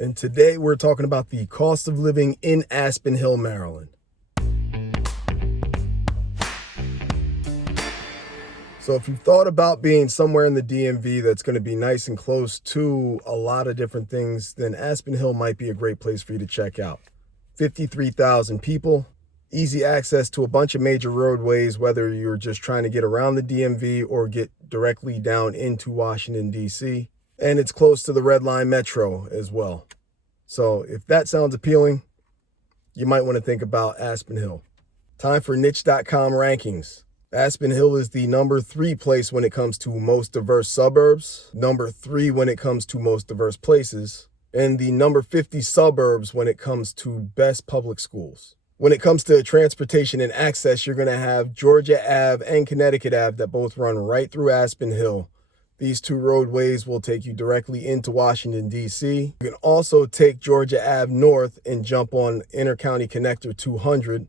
And today we're talking about the cost of living in Aspen Hill, Maryland. So if you've thought about being somewhere in the DMV that's going to be nice and close to a lot of different things, then Aspen Hill might be a great place for you to check out. 53,000 people, easy access to a bunch of major roadways, whether you're just trying to get around the DMV or get directly down into Washington, D.C. And it's close to the Red Line Metro as well. So if that sounds appealing, you might want to think about Aspen Hill. Time for niche.com rankings. Aspen Hill is the number 3 place when it comes to most diverse suburbs, number 3 when it comes to most diverse places, and the number 50 suburbs when it comes to best public schools. When it comes to transportation and access, you're going to have Georgia Ave and Connecticut Ave that both run right through Aspen Hill. These 2 roadways will take you directly into Washington, D.C. You can also take Georgia Ave North and jump on Intercounty Connector 200,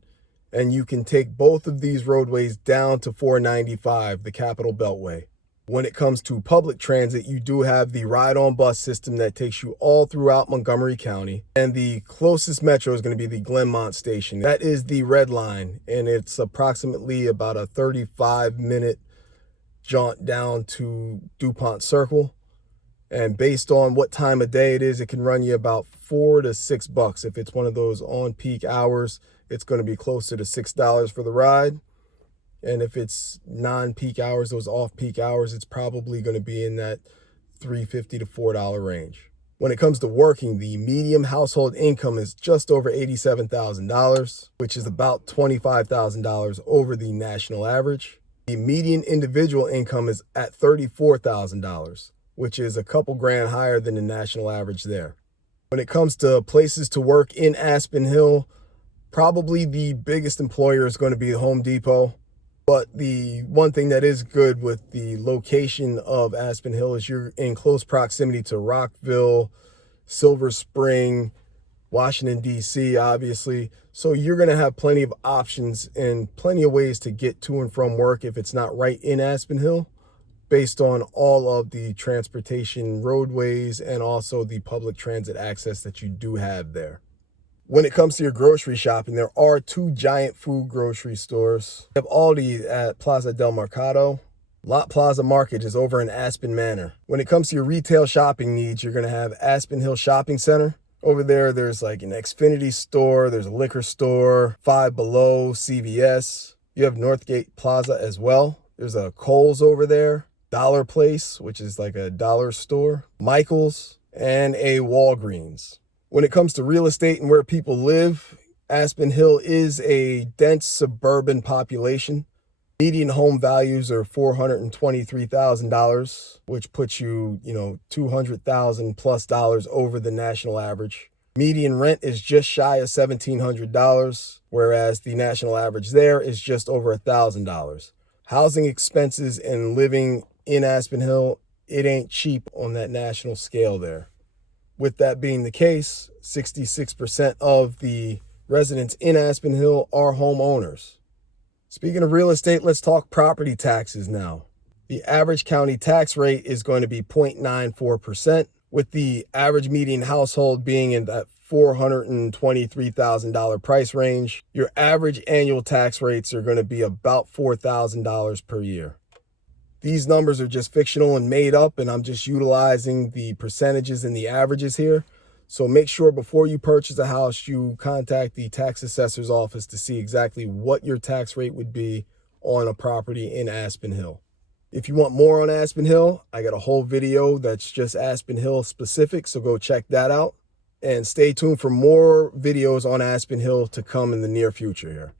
and you can take both of these roadways down to 495, the Capital Beltway. When it comes to public transit, you do have the ride-on bus system that takes you all throughout Montgomery County, and the closest metro is going to be the Glenmont station. That is the Red Line, and it's approximately about a 35-minute jaunt down to DuPont Circle, and based on what time of day it is, it can run you about $4 to $6. If it's one of those on peak hours, it's going to be closer to $6 for the ride, and if it's non-peak hours, those off-peak hours, it's probably going to be in that $3.50 to $4 range. When it comes to working, the median household income is just over $87,000, which is about $25,000 over the national average. The median individual income is at $34,000, which is a couple grand higher than the national average there. When it comes to places to work in Aspen Hill, probably the biggest employer is going to be Home Depot. But the one thing that is good with the location of Aspen Hill is you're in close proximity to Rockville, Silver Spring, Washington, D.C., obviously. So you're going to have plenty of options and plenty of ways to get to and from work if it's not right in Aspen Hill, based on all of the transportation roadways and also the public transit access that you do have there. When it comes to your grocery shopping, there are 2 giant food grocery stores. You have Aldi at Plaza del Mercado. Lot Plaza Market is over in Aspen Manor. When it comes to your retail shopping needs, you're going to have Aspen Hill Shopping Center. Over there, there's like an Xfinity store, there's a liquor store, Five Below, CVS. You have Northgate Plaza as well. There's a Kohl's over there, Dollar Place, which is like a dollar store, Michael's, and a Walgreens. When it comes to real estate and where people live, Aspen Hill is a dense suburban population. Median home values are $423,000, which puts you, $200,000 plus over the national average. Median rent is just shy of $1,700, whereas the national average there is just over $1,000. Housing expenses and living in Aspen Hill, it ain't cheap on that national scale there. With that being the case, 66% of the residents in Aspen Hill are homeowners. Speaking of real estate, let's talk property taxes now. The average county tax rate is going to be 0.94%, with the average median household being in that $423,000 price range. Your average annual tax rates are going to be about $4,000 per year. These numbers are just fictional and made up, and I'm just utilizing the percentages and the averages here. So make sure before you purchase a house, you contact the tax assessor's office to see exactly what your tax rate would be on a property in Aspen Hill. If you want more on Aspen Hill, I got a whole video that's just Aspen Hill specific, so go check that out. And stay tuned for more videos on Aspen Hill to come in the near future here.